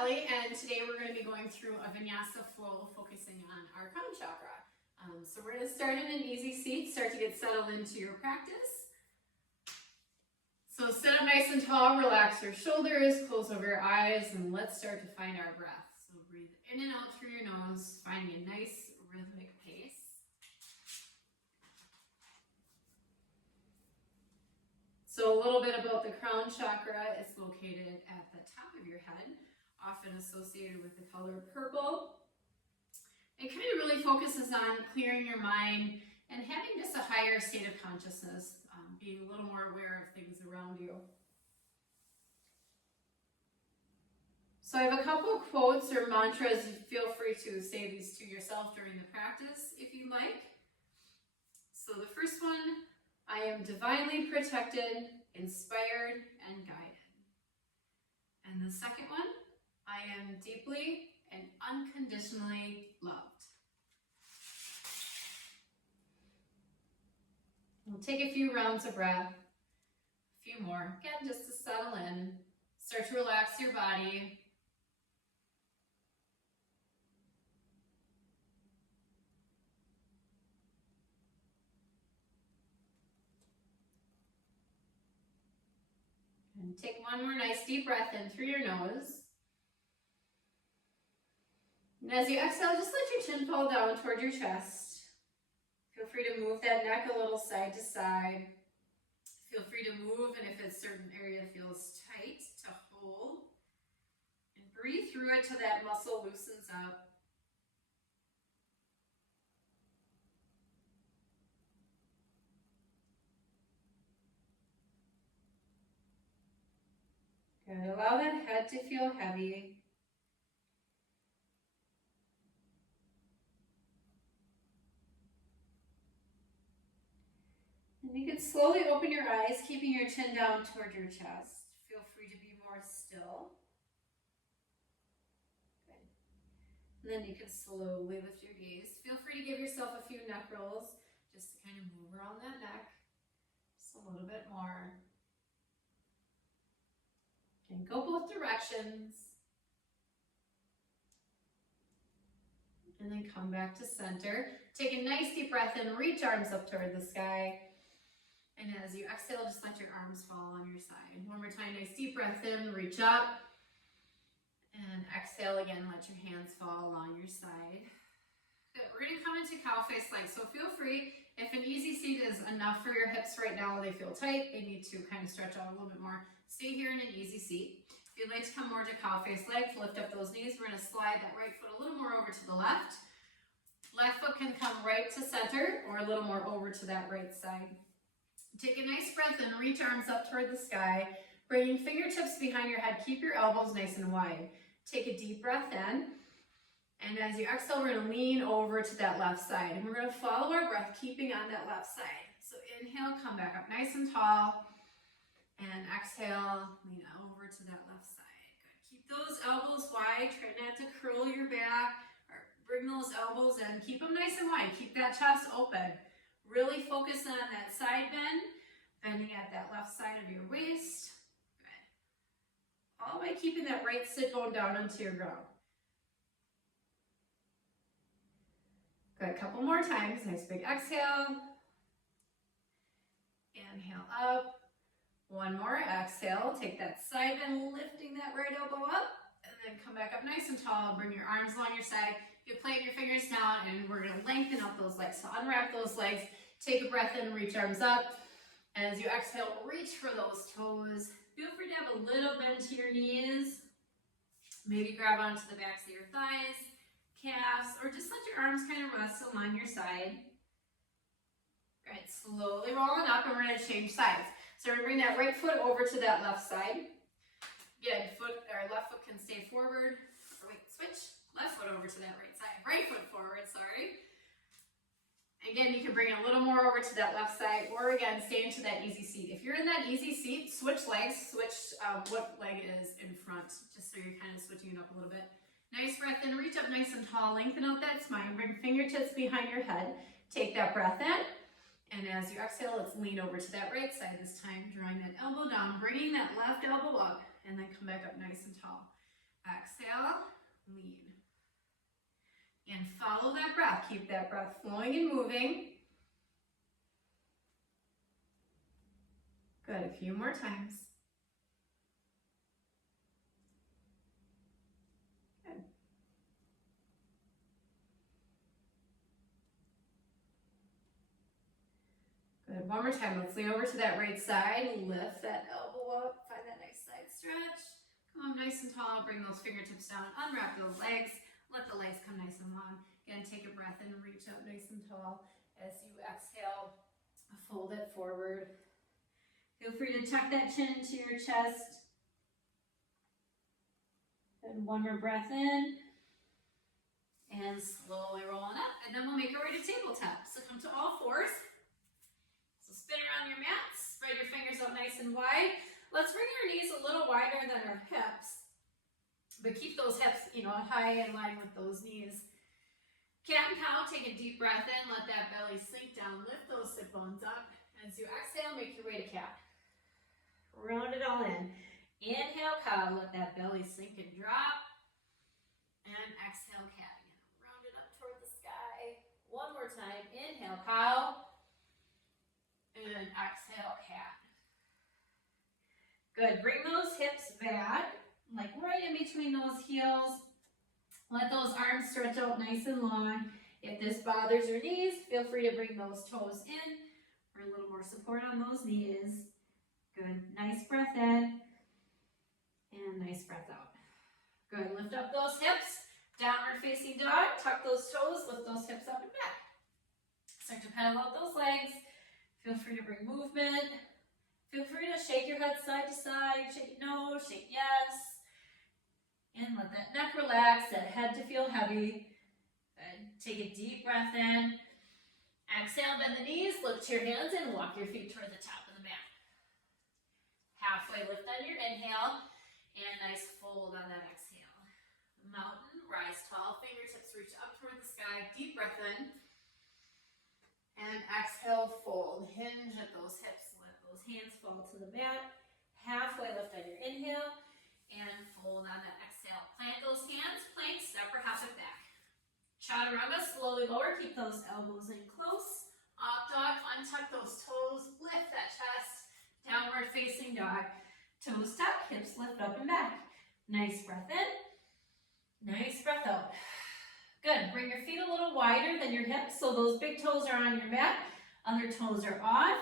Kelly, and today we're going to be going through a Vinyasa flow focusing on our crown chakra. So we're going to start in an easy seat, start to get settled into your practice. So sit up nice and tall, relax your shoulders, close over your eyes, and let's start to find our breath. So breathe in and out through your nose, finding a nice rhythmic pace. So a little bit about the crown chakra. It's located at the top of your head, often associated with the color purple. It kind of really focuses on clearing your mind and having just a higher state of consciousness, being a little more aware of things around you. So I have a couple of quotes or mantras. Feel free to say these to yourself during the practice if you like. So the first one, I am divinely protected, inspired, and guided. And the second one, I am deeply and unconditionally loved. We'll take a few rounds of breath, a few more, again, just to settle in. Start to relax your body. And take one more nice deep breath in through your nose. And as you exhale, just let your chin fall down toward your chest. Feel free to move that neck a little side to side. Feel free to move, and if a certain area feels tight, to hold. And breathe through it till that muscle loosens up. Good. Allow that head to feel heavy. And you can slowly open your eyes, keeping your chin down toward your chest. Feel free to be more still. Good. And then you can slowly lift your gaze. Feel free to give yourself a few neck rolls, just to kind of move around that neck. Just a little bit more. And go both directions. And then come back to center. Take a nice deep breath in, reach arms up toward the sky. And as you exhale, just let your arms fall on your side. One more time, nice deep breath in, reach up. And exhale again, let your hands fall along your side. Good. We're going to come into cow face legs. So feel free, if an easy seat is enough for your hips right now, they feel tight, they need to kind of stretch out a little bit more. Stay here in an easy seat. If you'd like to come more to cow face legs, lift up those knees. We're going to slide that right foot a little more over to the left. Left foot can come right to center or a little more over to that right side. Take a nice breath in, reach arms up toward the sky, bringing fingertips behind your head. Keep your elbows nice and wide. Take a deep breath in. And as you exhale, we're going to lean over to that left side. And we're going to follow our breath, keeping on that left side. So inhale, come back up nice and tall. And exhale, lean over to that left side. Good. Keep those elbows wide. Try not to curl your back or bring those elbows in. Keep them nice and wide. Keep that chest open. Really focus on that side bend, bending at that left side of your waist. Good. All by keeping that right sit bone down onto your ground. Good. A couple more times. Nice big exhale. Inhale up. One more, exhale, take that side bend, lifting that right elbow up, and then come back up nice and tall, bring your arms along your side, you plant your fingers down, and we're gonna lengthen up those legs. So unwrap those legs, take a breath in, reach arms up, and as you exhale, reach for those toes. Feel free to have a little bend to your knees, maybe grab onto the backs of your thighs, calves, or just let your arms kind of rest along your side. Great, slowly rolling up, and we're gonna change sides. So we're going to bring that right foot over to that left side. Again, left foot can stay forward. Or wait, switch. Left foot over to that right side. Right foot forward, sorry. Again, you can bring it a little more over to that left side, or again, stay into that easy seat. If you're in that easy seat, switch legs. Switch what leg is in front, just so you're kind of switching it up a little bit. Nice breath in. Reach up nice and tall. Lengthen out that spine. Bring fingertips behind your head. Take that breath in. And as you exhale, let's lean over to that right side this time, drawing that elbow down, bringing that left elbow up, and then come back up nice and tall. Exhale, lean. And follow that breath. Keep that breath flowing and moving. Good, a few more times. Good. Good, one more time. Let's lean over to that right side. Lift that elbow up. Find that nice side stretch. Come up nice and tall. Bring those fingertips down. Unwrap those legs. Let the legs come nice and long. Again, take a breath and reach up nice and tall. As you exhale, fold it forward. Feel free to tuck that chin into your chest. And one more breath in. And slowly rolling up. And then we'll make our way to tabletop. So come to all fours. So spin around your mat. Spread your fingers out nice and wide. Let's bring our knees a little wider than our hips. But keep those hips, high in line with those knees. Cat and cow, take a deep breath in. Let that belly sink down. Lift those hip bones up. As you exhale, make your way to cat. Round it all in. Inhale, cow. Let that belly sink and drop. And exhale, cat again. Round it up toward the sky. One more time. Inhale, cow. And exhale, cat. Good. Bring those hips back, like right in between those heels. Let those arms stretch out nice and long. If this bothers your knees, feel free to bring those toes in for a little more support on those knees. Good. Nice breath in and nice breath out. Good. Lift up those hips. Downward facing dog. Tuck those toes. Lift those hips up and back. Start to pedal out those legs. Feel free to bring movement. Feel free to shake your head side to side. Shake no, shake yes. And let that neck relax, that head to feel heavy. Good. Take a deep breath in. Exhale, bend the knees, lift your hands and walk your feet toward the top of the mat. Halfway lift on your inhale, and nice fold on that exhale. Mountain, rise tall, fingertips reach up toward the sky, deep breath in. And exhale, fold, hinge at those hips, let those hands fall to the mat. Halfway lift on your inhale, and fold on that exhale. Plant those hands, plank, step or hop it back. Chaturanga, slowly lower, keep those elbows in close. Up dog, untuck those toes, lift that chest. Downward facing dog. Toes tuck, hips lift up and back. Nice breath in, nice breath out. Good, bring your feet a little wider than your hips so those big toes are on your mat. Other toes are off.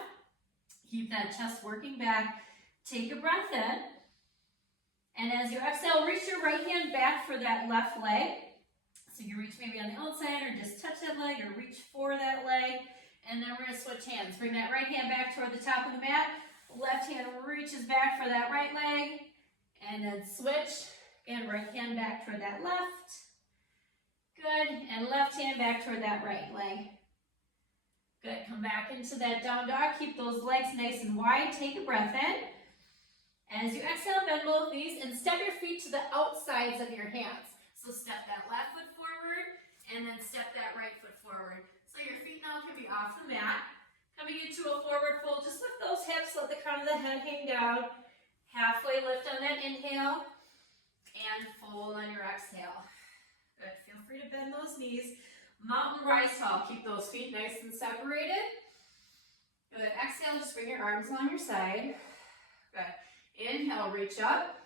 Keep that chest working back. Take a breath in. And as you exhale, reach your right hand back for that left leg. So you reach maybe on the outside or just touch that leg or reach for that leg. And then we're going to switch hands. Bring that right hand back toward the top of the mat. Left hand reaches back for that right leg. And then switch. And right hand back toward that left. Good. And left hand back toward that right leg. Good. Come back into that down dog. Keep those legs nice and wide. Take a breath in. As you exhale, bend both knees and step your feet to the outsides of your hands. So step that left foot forward and then step that right foot forward. So your feet now can be off the mat. Coming into a forward fold, just lift those hips, let the crown of the head hang down. Halfway lift on that inhale and fold on your exhale. Good. Feel free to bend those knees. Mountain rise tall. Keep those feet nice and separated. Good. Exhale, just bring your arms along your side. Good. Inhale, reach up.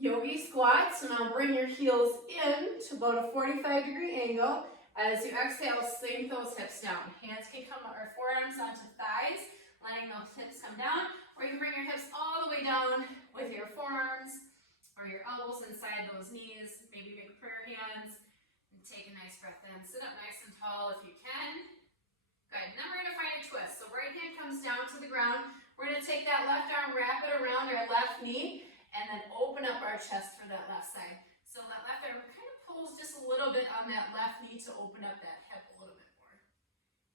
Yogi squat. So now bring your heels in to about a 45-degree angle. As you exhale, sink those hips down. Hands can come, or forearms onto thighs, letting those hips come down. Or you can bring your hips all the way down with your forearms or your elbows inside those knees. Maybe make prayer hands and take a nice breath in. Sit up nice and tall if you can. Good. Then we're going to find a twist. So right hand comes down to the ground. We're going to take that left arm, wrap it around our left knee, and then open up our chest for that left side. So that left arm kind of pulls just a little bit on that left knee to open up that hip a little bit more.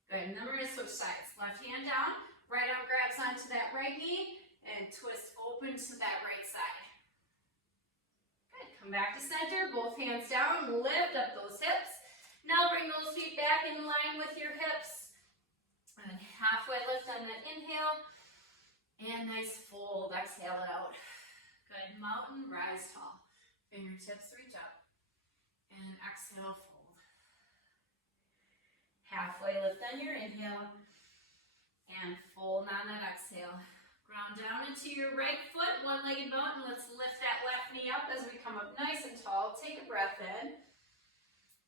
Good, and then we're going to switch sides. Left hand down, right arm grabs onto that right knee, and twist open to that right side. Good, come back to center, both hands down, lift up those hips. Now bring those feet back in line with your hips. And halfway lift on that inhale. And nice fold, exhale it out. Good, mountain rise tall. Fingertips reach up. And exhale, fold. Halfway lift on your inhale. And fold on that exhale. Ground down into your right foot, one-legged mountain. Let's lift that left knee up as we come up nice and tall. Take a breath in.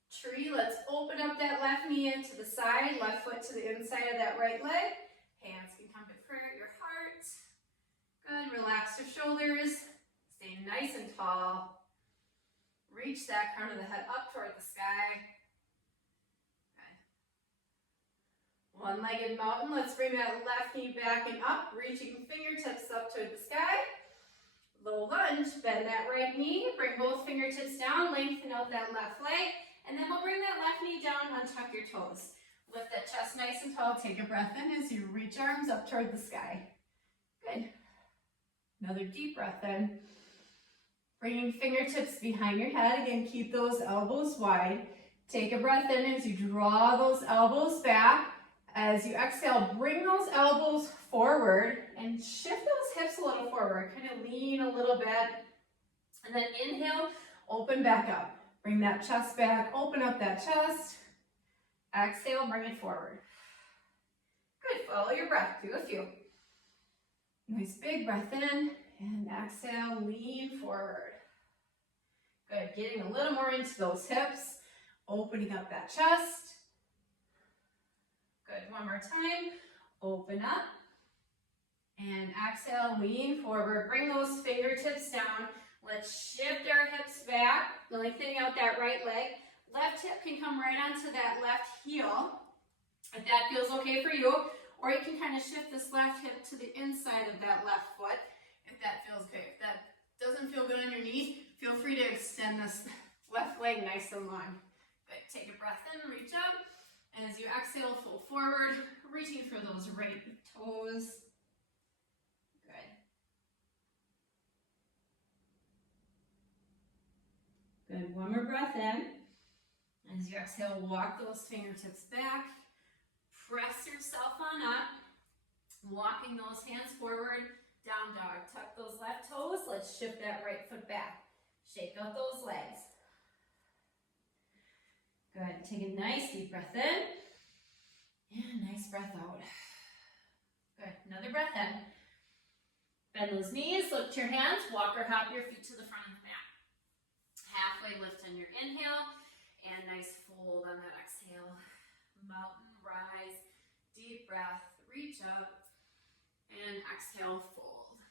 Tree, let's open up that left knee into the side, left foot to the inside of that right leg. Hands can come to prayer at your heart. Good, relax your shoulders. Stay nice and tall. Reach that crown of the head up toward the sky. One-legged mountain, let's bring that left knee back and up, reaching fingertips up toward the sky. Low lunge, bend that right knee, bring both fingertips down, lengthen out that left leg, and then we'll bring that left knee down, untuck your toes. Lift that chest nice and tall, take a breath in as you reach arms up toward the sky. Good. Another deep breath in. Bringing fingertips behind your head, again, keep those elbows wide. Take a breath in as you draw those elbows back. As you exhale, bring those elbows forward and shift those hips a little forward. Kind of lean a little bit. And then inhale, open back up. Bring that chest back, open up that chest. Exhale, bring it forward. Good, follow your breath, do a few. Nice big breath in and exhale, lean forward. Good, getting a little more into those hips, opening up that chest. Good, one more time. Open up. And exhale, lean forward. Bring those fingertips down. Let's shift our hips back, lengthening out that right leg. Left hip can come right onto that left heel, if that feels okay for you. Or you can kind of shift this left hip to the inside of that left foot, if that feels good. If that doesn't feel good on your knees, feel free to extend this left leg nice and long. Good, take a breath in, reach up. And as you exhale, fold forward, reaching for those right toes. Good. Good, one more breath in. As you exhale, walk those fingertips back. Press yourself on up. Walking those hands forward, down dog. Tuck those left toes. Let's shift that right foot back. Shake out those legs. Good, take a nice deep breath in, and a nice breath out. Good, another breath in. Bend those knees, lift your hands, walk or hop your feet to the front of the mat. Halfway lift on your inhale, and nice fold on that exhale. Mountain rise, deep breath, reach up, and exhale, fold.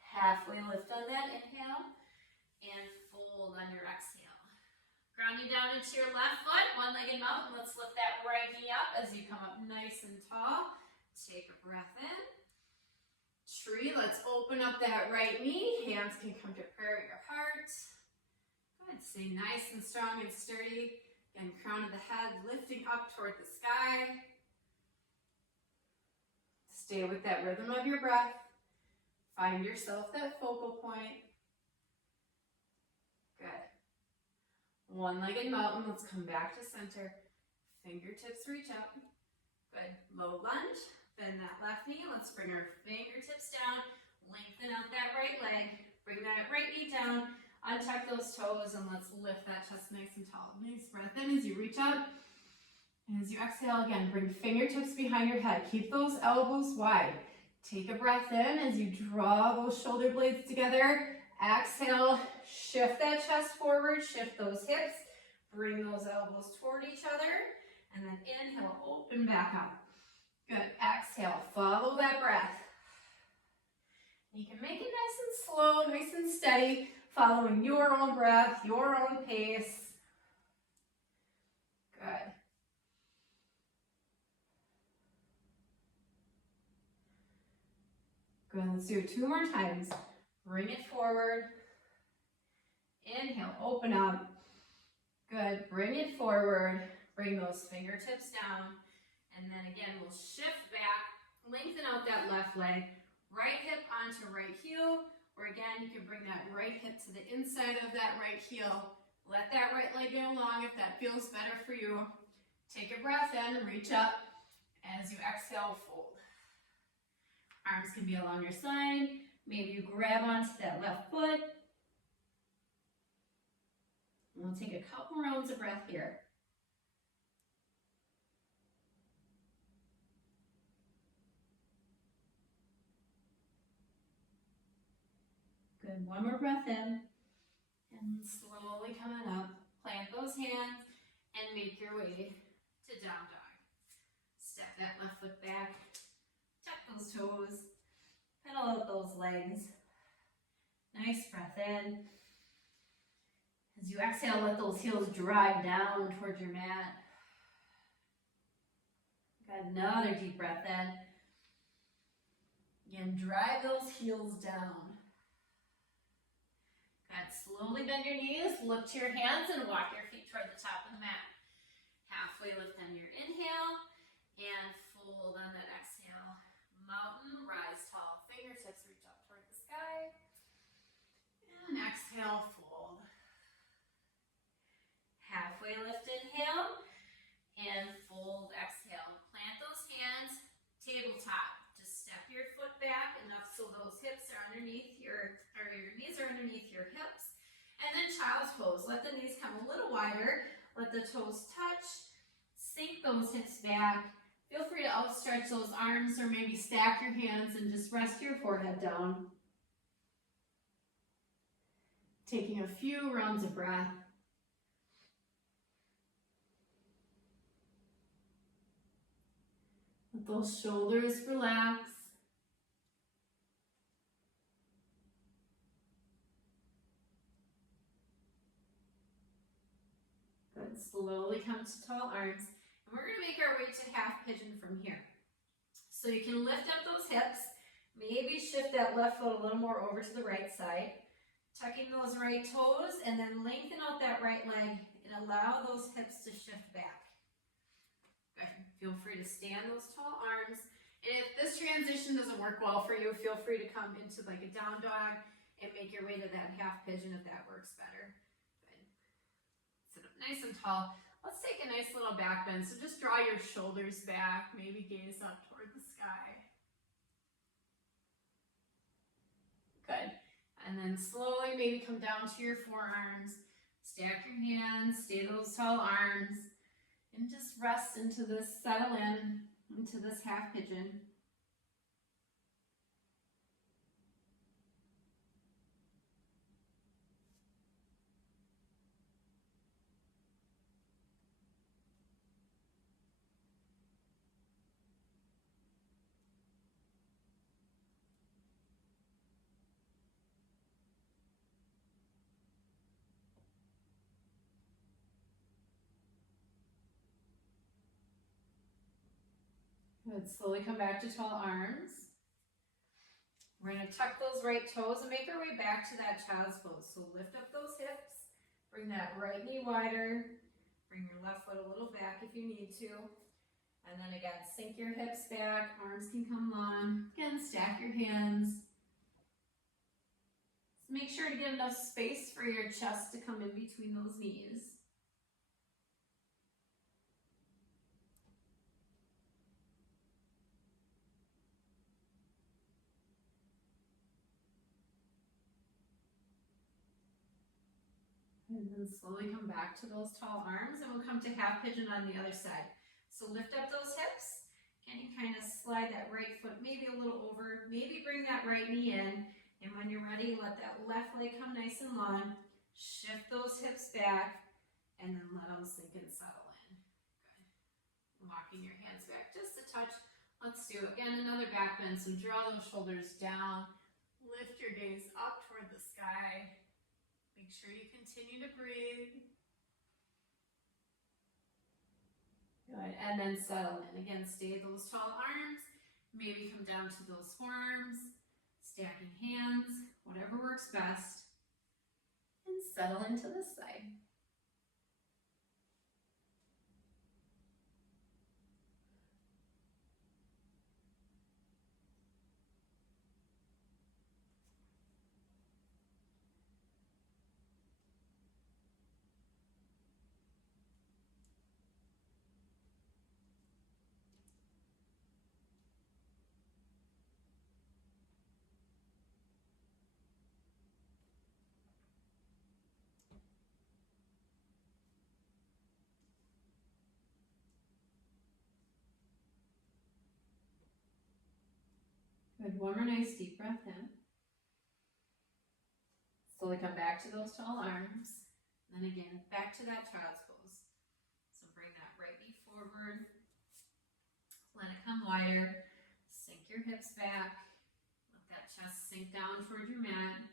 Halfway lift on that inhale, and fold on your exhale. Grounding down into your left foot, one-legged mountain. Let's lift that right knee up as you come up nice and tall. Take a breath in. Tree, let's open up that right knee. Hands can come to prayer at your heart. Good, stay nice and strong and sturdy. Again, crown of the head lifting up toward the sky. Stay with that rhythm of your breath. Find yourself that focal point. Good. One-legged mountain, let's come back to center. Fingertips reach up. Good, low lunge. Bend that left knee, let's bring our fingertips down. Lengthen out that right leg. Bring that right knee down. Untuck those toes and let's lift that chest nice and tall. Nice breath in as you reach up. And as you exhale again, bring fingertips behind your head. Keep those elbows wide. Take a breath in as you draw those shoulder blades together. Exhale, shift that chest forward, shift those hips, bring those elbows toward each other, and then inhale, open back up. Good, exhale, follow that breath. You can make it nice and slow, nice and steady, following your own breath, your own pace. Good. Good, let's do it 2 more times. Bring it forward. Inhale, open up. Good, bring it forward. Bring those fingertips down. And then again, we'll shift back, lengthen out that left leg, right hip onto right heel, or again, you can bring that right hip to the inside of that right heel. Let that right leg go long if that feels better for you. Take a breath in, reach up. As you exhale, fold. Arms can be along your side. Maybe you grab onto that left foot. we'll take a couple rounds of breath here. Good, one more breath in. And slowly coming up, plant those hands and make your way to down dog. Step that left foot back, tuck those toes, pedal out those legs. Nice breath in. As you exhale, let those heels drive down towards your mat. Got another deep breath in. Again, drive those heels down. Good. Slowly bend your knees, look to your hands, and walk your feet toward the top of the mat. Halfway lift on your inhale, and fold on that exhale. Mountain, rise tall. Fingertips reach up toward the sky. And exhale, fold. Halfway lift, inhale, and fold, exhale. Plant those hands, tabletop. Just step your foot back enough so those hips are underneath your knees are underneath your hips. And then child's pose. Let the knees come a little wider. Let the toes touch. Sink those hips back. Feel free to outstretch those arms or maybe stack your hands and just rest your forehead down. Taking a few rounds of breath. Let those shoulders relax. Good. Slowly come to tall arms. And we're going to make our way to half pigeon from here. So you can lift up those hips. Maybe shift that left foot a little more over to the right side. Tucking those right toes and then lengthen out that right leg and allow those hips to shift back. Good. Feel free to stand those tall arms. And if this transition doesn't work well for you, feel free to come into like a down dog and make your way to that half pigeon if that works better. Good. Sit up nice and tall. Let's take a nice little back bend. So just draw your shoulders back, maybe gaze up toward the sky. Good. And then slowly maybe come down to your forearms. Stack your hands, stay those tall arms. And just rest into this, settle in into this half pigeon. Good. Slowly come back to tall arms. We're going to tuck those right toes and make our way back to that child's pose. So lift up those hips, bring that right knee wider, bring your left foot a little back if you need to. And then again, sink your hips back, arms can come long. Again, stack your hands. So make sure to get enough space for your chest to come in between those knees. And then slowly come back to those tall arms and we'll come to half pigeon on the other side. So lift up those hips and you kind of slide that right foot maybe a little over, maybe bring that right knee in. And when you're ready, let that left leg come nice and long. Shift those hips back and then let them sink and settle in. Good. Walking your hands back just a touch. Let's do again another back bend. So draw those shoulders down. Lift your gaze up toward the sky. Make sure you continue to breathe. Good, and then settle in. Again, stay those tall arms. Maybe come down to those forearms. Stacking hands, whatever works best. And settle into this side. One more nice deep breath in. Slowly come back to those tall arms. And then again, back to that child's pose. So bring that right knee forward. Let it come wider. Sink your hips back. Let that chest sink down toward your mat.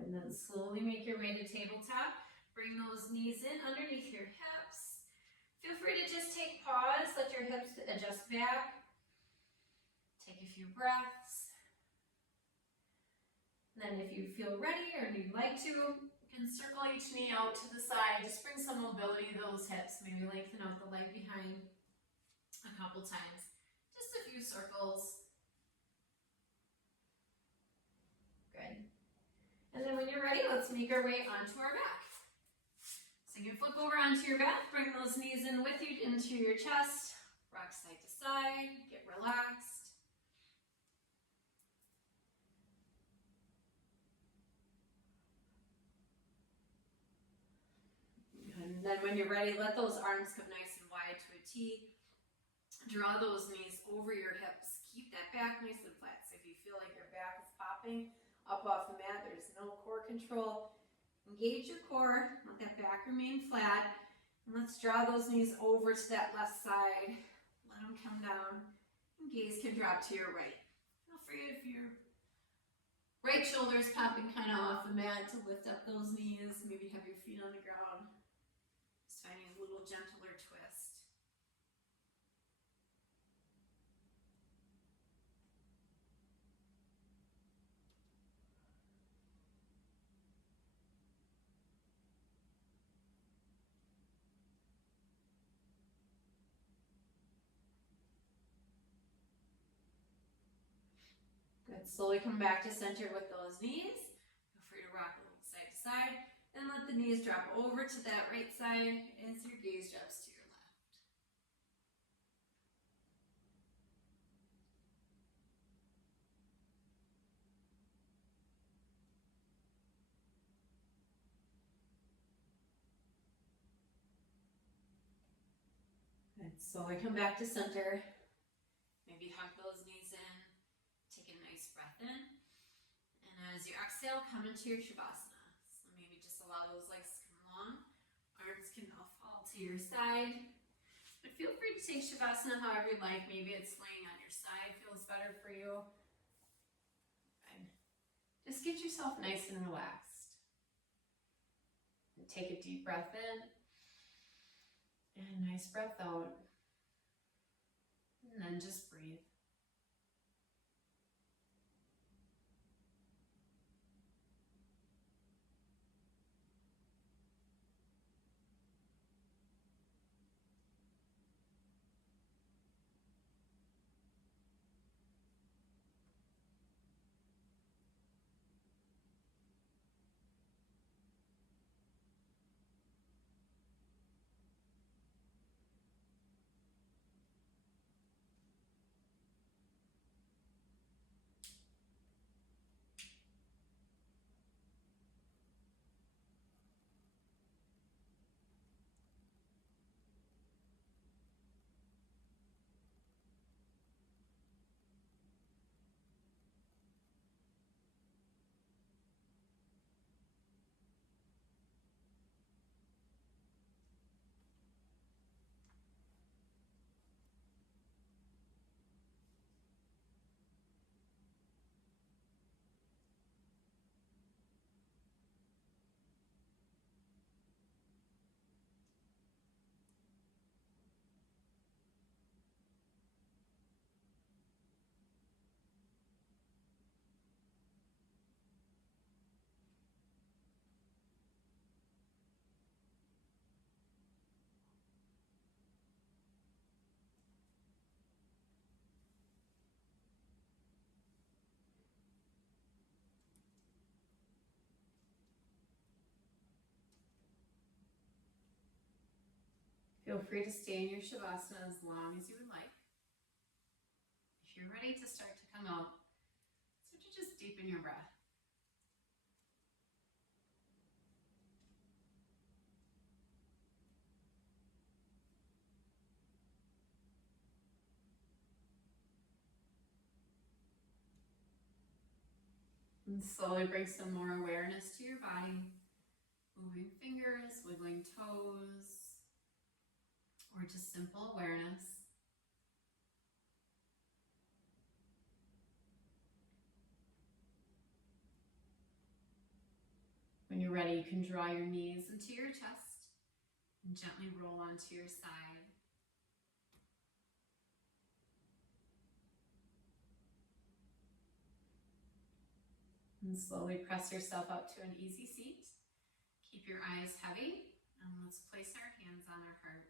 And then slowly make your way to tabletop. Bring those knees in underneath your hips. Feel free to just take pause, let your hips adjust back. Take a few breaths. Then if you feel ready or you'd like to, you can circle each knee out to the side. Just bring some mobility to those hips. Maybe lengthen out the leg behind a couple times. Just a few circles. Good. And then when you're ready, let's make our way onto our back. So you can flip over onto your back, bring those knees in with you into your chest, rock side to side, get relaxed. And then when you're ready, let those arms come nice and wide to a T. Draw those knees over your hips. Keep that back nice and flat. So if you feel like your back is popping up off the mat, there's no core control. Engage your core, let that back remain flat. And let's draw those knees over to that left side. Let them come down. And gaze can drop to your right. Feel free if your right shoulder is popping kind of off the mat to lift up those knees. Maybe have your feet on the ground. Just finding a little gentler twist. Good. Slowly come back to center with those knees. Feel free to rock a little side to side. And let the knees drop over to that right side as your gaze drops to your left. Good. Slowly come back to center. Maybe hug those knees in. Take a nice breath in. And as you exhale, come into your Shavasana. So maybe just allow those legs to come long. Arms can now fall to your side. But feel free to take Shavasana however you like. Maybe it's laying on your side feels better for you. Good. Just get yourself nice and relaxed. And take a deep breath in. And a nice breath out. And then just breathe. Feel free to stay in your Shavasana as long as you would like. If you're ready to start to come out, so to just deepen your breath. And slowly bring some more awareness to your body. Moving fingers, wiggling toes, or just simple awareness. When you're ready, you can draw your knees into your chest and gently roll onto your side. And slowly press yourself up to an easy seat. Keep your eyes heavy, and let's place our hands on our heart.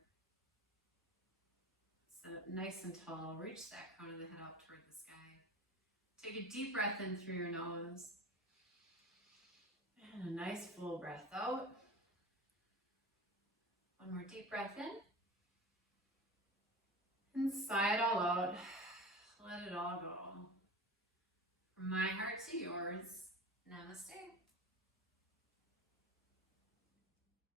Sit up nice and tall. Reach that crown of the head up toward the sky. Take a deep breath in through your nose. And a nice full breath out. One more deep breath in. And sigh it all out. Let it all go. From my heart to yours, namaste.